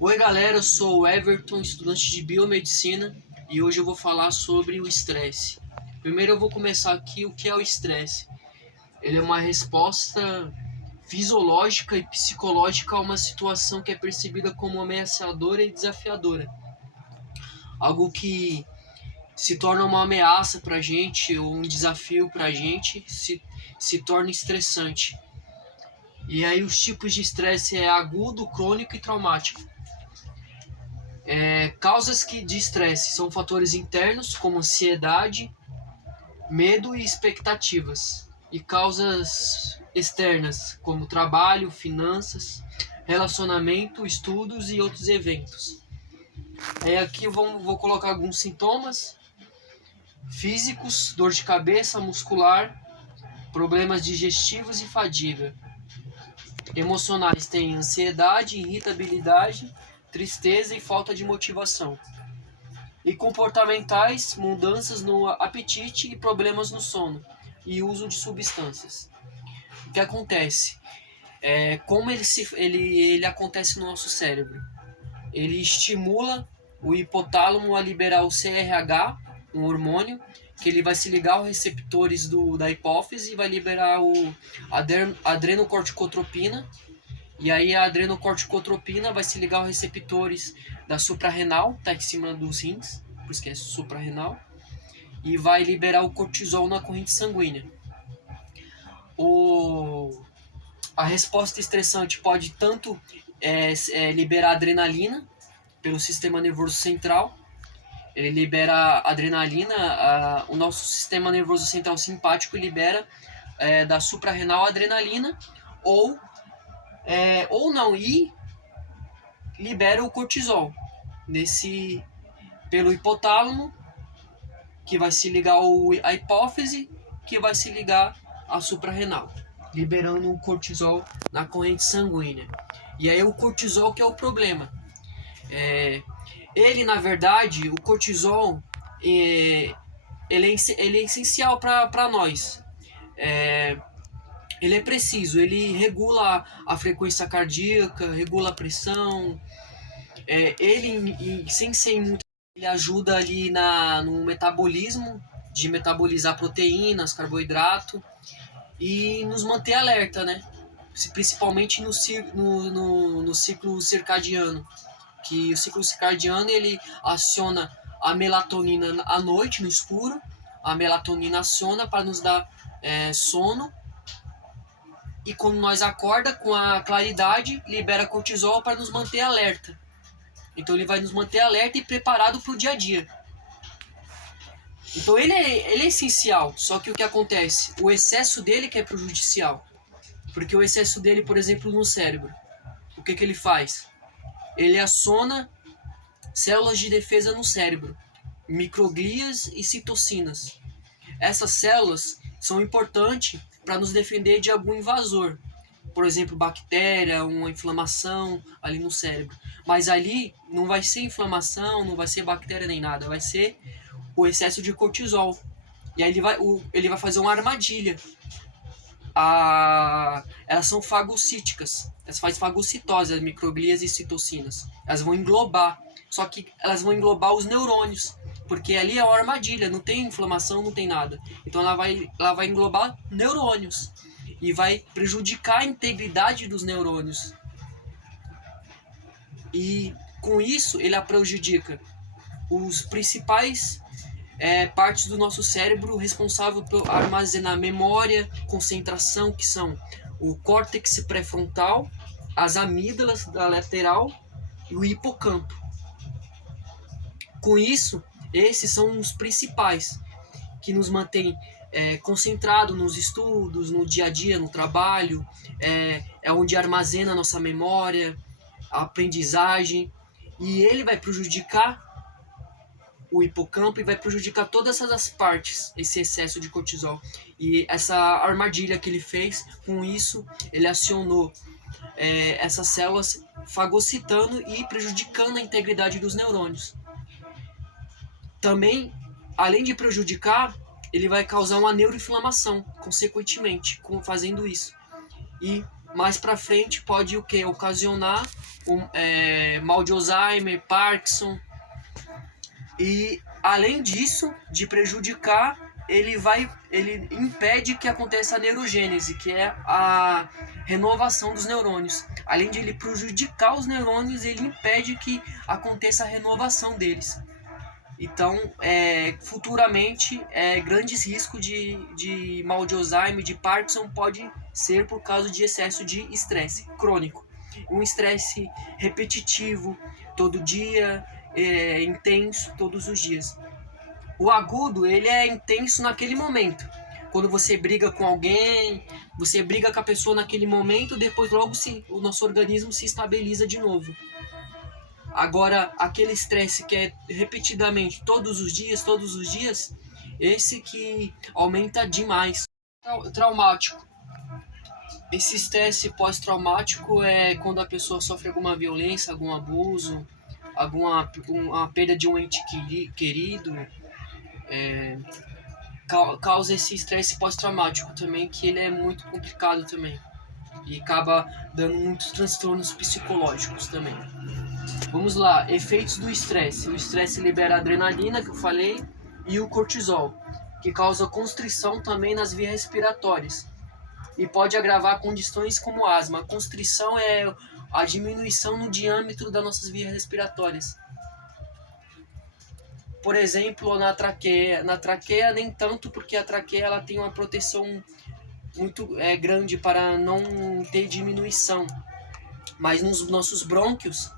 Oi galera, eu sou o Everton, estudante de biomedicina, e hoje eu vou falar sobre o estresse. Primeiro eu vou começar aqui o que é o estresse. Ele é uma resposta fisiológica e psicológica a uma situação que é percebida como ameaçadora e desafiadora. Algo que se torna uma ameaça para a gente ou um desafio para a gente se torna estressante. E aí os tipos de estresse é agudo, crônico e traumático. Causas de estresse são fatores internos, como ansiedade, medo e expectativas. E causas externas, como trabalho, finanças, relacionamento, estudos e outros eventos. Aqui eu vou colocar alguns sintomas físicos: dor de cabeça, muscular, problemas digestivos e fadiga. Emocionais tem ansiedade, irritabilidade, tristeza e falta de motivação. E comportamentais, mudanças no apetite e problemas no sono e uso de substâncias. O que acontece? Como ele acontece no nosso cérebro? Ele estimula o hipotálamo a liberar o CRH, um hormônio, que ele vai se ligar aos receptores da hipófise e vai liberar o adrenocorticotropina. E aí a adrenocorticotropina vai se ligar aos receptores da suprarrenal, tá em cima dos rins, por isso que é suprarrenal, e vai liberar o cortisol na corrente sanguínea. A resposta estressante pode tanto liberar adrenalina pelo sistema nervoso central. Ele libera adrenalina, o nosso sistema nervoso central simpático libera da suprarrenal adrenalina, ou não, e libera o cortisol pelo hipotálamo, que vai se ligar à hipófise, que vai se ligar à suprarrenal, liberando o cortisol na corrente sanguínea. E aí o cortisol que é o problema. Ele, na verdade, o cortisol, ele é essencial para nós. Ele é preciso, ele regula a frequência cardíaca, regula a pressão. Sem ser muito, ele ajuda ali no metabolismo, de metabolizar proteínas, carboidrato, e nos manter alerta, né? Principalmente no ciclo circadiano, que o ciclo circadiano ele aciona a melatonina à noite, no escuro. A melatonina aciona para nos dar sono, e quando nós acorda com a claridade, libera cortisol para nos manter alerta. Então ele vai nos manter alerta e preparado para o dia a dia. Então ele é essencial, só que o que acontece? O excesso dele que é prejudicial. Porque o excesso dele, por exemplo, no cérebro, o que ele faz? Ele aciona células de defesa no cérebro, microglias e citocinas. Essas células são importantes para nos defender de algum invasor, por exemplo, bactéria, uma inflamação ali no cérebro. Mas ali não vai ser inflamação, não vai ser bactéria nem nada, vai ser o excesso de cortisol. E aí ele vai fazer uma armadilha. Elas são fagocíticas, elas fazem fagocitose, as microglias e citocinas. Elas vão englobar, só que elas vão englobar os neurônios, porque ali é uma armadilha, não tem inflamação, não tem nada. Então ela vai englobar neurônios e vai prejudicar a integridade dos neurônios. E com isso ele prejudica os principais partes do nosso cérebro responsável por armazenar memória, concentração, que são o córtex pré-frontal, as amígdalas da lateral e o hipocampo. Com isso, esses são os principais que nos mantêm concentrado nos estudos, no dia a dia, no trabalho, é onde armazena a nossa memória, a aprendizagem, e ele vai prejudicar o hipocampo e vai prejudicar todas essas partes, esse excesso de cortisol. E essa armadilha que ele fez, com isso, ele acionou essas células fagocitando e prejudicando a integridade dos neurônios. Também, além de prejudicar, ele vai causar uma neuroinflamação, consequentemente, fazendo isso. E mais para frente pode o que? Ocasionar mal de Alzheimer, Parkinson. E além disso, de prejudicar, ele impede que aconteça a neurogênese, que é a renovação dos neurônios. Além de ele prejudicar os neurônios, ele impede que aconteça a renovação deles. Então, futuramente, grandes riscos de mal de Alzheimer, de Parkinson, pode ser por causa de excesso de estresse crônico. Um estresse repetitivo, todo dia, intenso, todos os dias. O agudo, ele é intenso naquele momento. Quando você briga com alguém, você briga com a pessoa naquele momento, depois logo o nosso organismo se estabiliza de novo. Agora, aquele estresse que é repetidamente todos os dias, esse que aumenta demais. Traumático. Esse estresse pós-traumático é quando a pessoa sofre alguma violência, algum abuso, uma perda de um ente querido, causa esse estresse pós-traumático também, que ele é muito complicado também. E acaba dando muitos transtornos psicológicos também. Vamos lá, efeitos do estresse. O estresse libera a adrenalina, que eu falei, e o cortisol, que causa constrição também nas vias respiratórias. E pode agravar condições como asma. A constrição é a diminuição no diâmetro das nossas vias respiratórias. Por exemplo, na traqueia. Na traqueia nem tanto, porque a traqueia ela tem uma proteção muito grande para não ter diminuição. Mas nos nossos brônquios,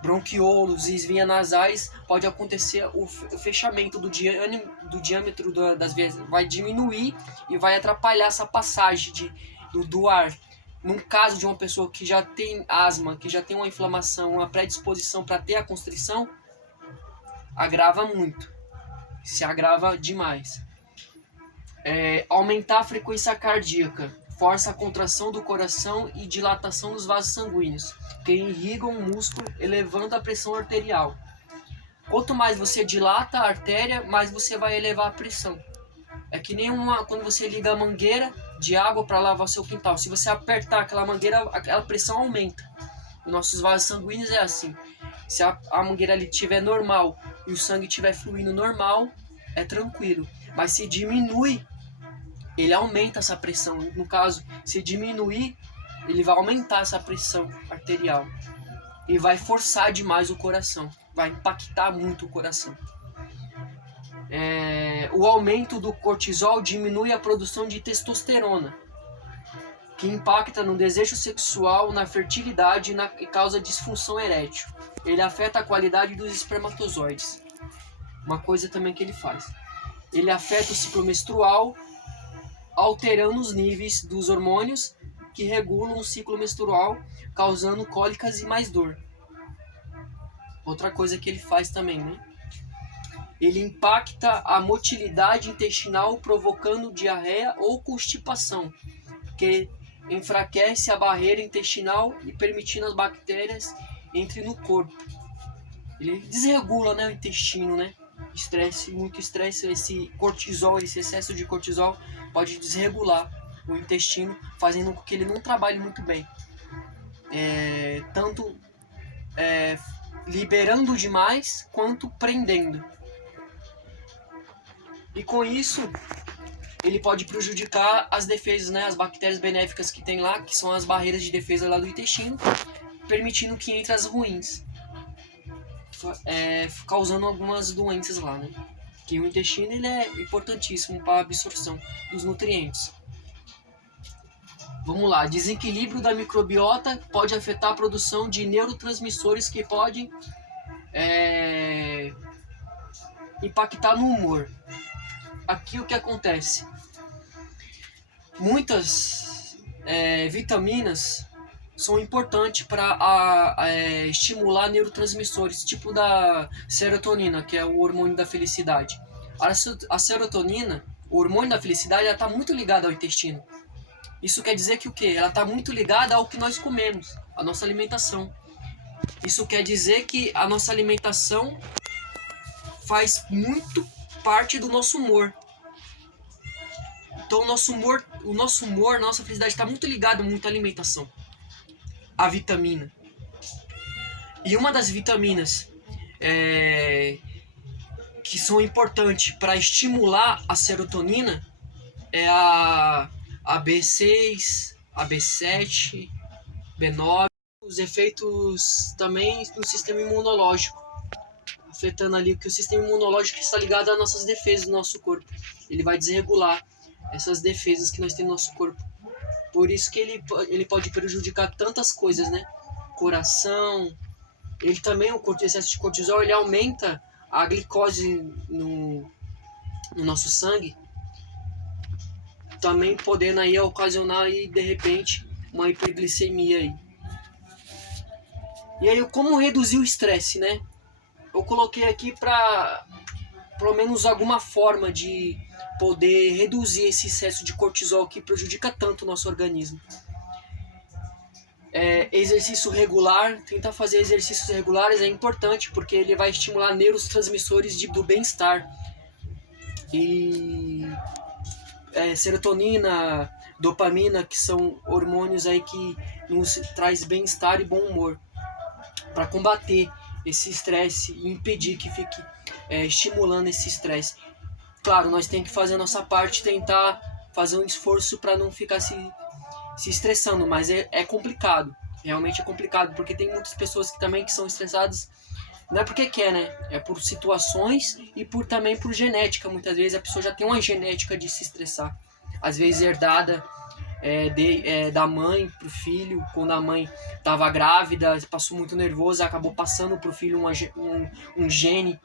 bronquiolos e vias nasais, pode acontecer o fechamento do diâmetro das vias, vai diminuir e vai atrapalhar essa passagem do ar. Num caso de uma pessoa que já tem asma, que já tem uma inflamação, uma predisposição para ter a constrição, agrava muito, se agrava demais. Aumentar a frequência cardíaca, força a contração do coração e dilatação dos vasos sanguíneos, que irrigam o músculo, elevando a pressão arterial. Quanto mais você dilata a artéria, mais você vai elevar a pressão. É que nem quando você liga a mangueira de água para lavar seu quintal. Se você apertar aquela mangueira, aquela pressão aumenta. Os nossos vasos sanguíneos é assim. Se a mangueira ali estiver normal e o sangue estiver fluindo normal, é tranquilo. Mas se diminui, ele aumenta essa pressão. No caso, se diminuir, ele vai aumentar essa pressão arterial e vai forçar demais o coração, vai impactar muito o coração. O aumento do cortisol diminui a produção de testosterona, que impacta no desejo sexual, na fertilidade e causa disfunção erétil. Ele afeta a qualidade dos espermatozoides. Uma coisa também que ele faz. Ele afeta o ciclo menstrual, alterando os níveis dos hormônios que regulam o ciclo menstrual, causando cólicas e mais dor. Outra coisa que ele faz também, né? Ele impacta a motilidade intestinal, provocando diarreia ou constipação, que enfraquece a barreira intestinal e permitindo as bactérias entrem no corpo. Ele desregula, né, o intestino, né? Muito estresse, esse cortisol, esse excesso de cortisol pode desregular o intestino, fazendo com que ele não trabalhe muito bem. Tanto liberando demais, quanto prendendo. E com isso, ele pode prejudicar as defesas, né, as bactérias benéficas que tem lá, que são as barreiras de defesa lá do intestino, permitindo que entre as ruins, causando algumas doenças lá, né? Que o intestino ele é importantíssimo para a absorção dos nutrientes. Vamos lá, desequilíbrio da microbiota pode afetar a produção de neurotransmissores que podem impactar no humor. Aqui o que acontece? Muitas vitaminas são importantes para estimular neurotransmissores, tipo da serotonina, que é o hormônio da felicidade. A serotonina, o hormônio da felicidade, ela está muito ligada ao intestino. Isso quer dizer que o quê? Ela está muito ligada ao que nós comemos, a nossa alimentação. Isso quer dizer que a nossa alimentação faz muito parte do nosso humor. Então o o nosso humor, a nossa felicidade está muito ligada muito à alimentação, à vitamina. E uma das vitaminas que são importantes para estimular a serotonina é a B6, a B7, B9, os efeitos também no sistema imunológico, afetando ali que o sistema imunológico está ligado às nossas defesas do nosso corpo. Ele vai desregular essas defesas que nós temos no nosso corpo. Por isso que ele pode prejudicar tantas coisas, né? Coração. Ele também, o excesso de cortisol, ele aumenta a glicose no nosso sangue, também podendo aí ocasionar aí, de repente, uma hiperglicemia aí. E aí, como reduzir o estresse, né? Eu coloquei aqui para pelo menos alguma forma de poder reduzir esse excesso de cortisol que prejudica tanto o nosso organismo. Exercício regular, tentar fazer exercícios regulares é importante porque ele vai estimular neurotransmissores do bem-estar. E serotonina, dopamina, que são hormônios aí que nos traz bem-estar e bom humor, para combater esse estresse e impedir que fique estimulando esse estresse. Claro, nós temos que fazer a nossa parte, tentar fazer um esforço para não ficar se estressando, mas é complicado, realmente é complicado, porque tem muitas pessoas que são estressadas, não é porque quer, né? É por situações e também por genética. Muitas vezes a pessoa já tem uma genética de se estressar, às vezes herdada da mãe pro filho. Quando a mãe estava grávida, passou muito nervosa, acabou passando pro filho um gene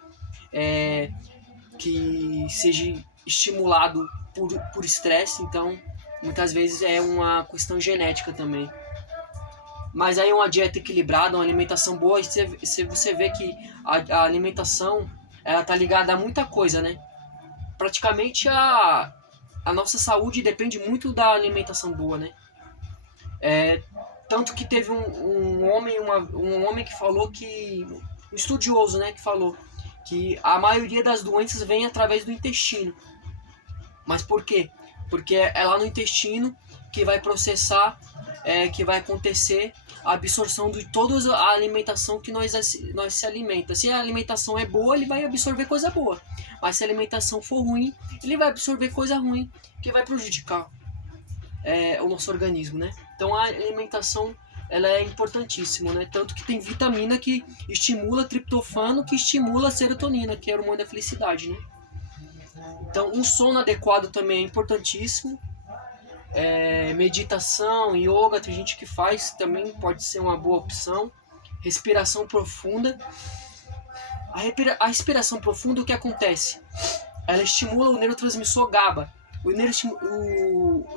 que seja estimulado por estresse. Então muitas vezes é uma questão genética também. Mas aí uma dieta equilibrada, uma alimentação boa, você vê que a alimentação está ligada a muita coisa, né? Praticamente a nossa saúde depende muito da alimentação boa, né? Tanto que teve um homem que falou um estudioso, né, que falou que a maioria das doenças vem através do intestino. Mas por quê? Porque é lá no intestino que vai processar, que vai acontecer a absorção de toda a alimentação que nós se alimenta. Se a alimentação é boa, ele vai absorver coisa boa. Mas se a alimentação for ruim, ele vai absorver coisa ruim, que vai prejudicar o nosso organismo, né? Então a alimentação, ela é importantíssima, né? Tanto que tem vitamina que estimula triptofano, que estimula a serotonina, que é o hormônio da felicidade, né? Então um sono adequado também é importantíssimo. Meditação, yoga, tem gente que faz, também pode ser uma boa opção. Respiração profunda. A respiração profunda, o que acontece? Ela estimula o neurotransmissor GABA.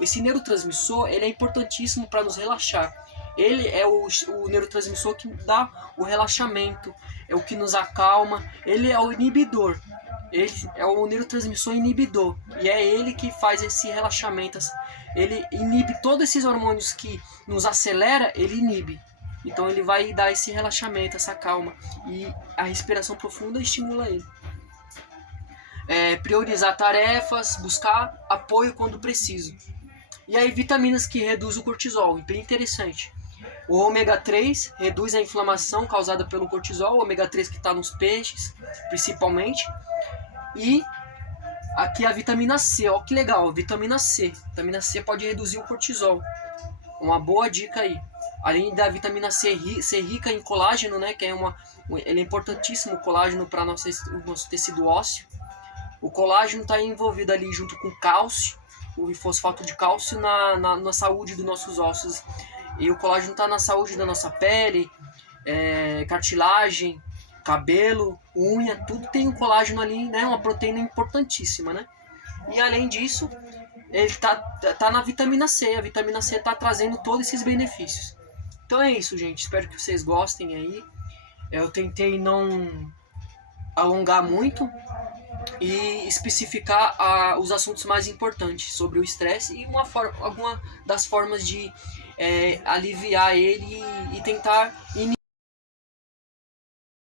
Esse neurotransmissor, ele é importantíssimo para nos relaxar. Ele é o neurotransmissor que dá o relaxamento, é o que nos acalma. Ele é o inibidor. Ele é o neurotransmissor inibidor. E é ele que faz esse relaxamento. Ele inibe todos esses hormônios que nos acelera, ele inibe. Então ele vai dar esse relaxamento, essa calma. E a respiração profunda estimula ele. Priorizar tarefas, buscar apoio quando preciso. E aí vitaminas que reduzem o cortisol, bem interessante. O ômega 3 reduz a inflamação causada pelo cortisol, o ômega 3 que está nos peixes, principalmente. E aqui a vitamina C, ó que legal, vitamina C. Vitamina C pode reduzir o cortisol. Uma boa dica aí. Além da vitamina C ser rica em colágeno, né, que ele é importantíssimo, o colágeno para o nosso tecido ósseo. O colágeno está envolvido ali junto com cálcio, o fosfato de cálcio na saúde dos nossos ossos. E o colágeno está na saúde da nossa pele, cartilagem, cabelo, unha, tudo tem um colágeno ali, né? Uma proteína importantíssima, né? E além disso, ele tá na vitamina C. A vitamina C está trazendo todos esses benefícios. Então é isso, gente. Espero que vocês gostem aí. Eu tentei não alongar muito e especificar os assuntos mais importantes sobre o estresse e alguma das formas de aliviar ele e tentar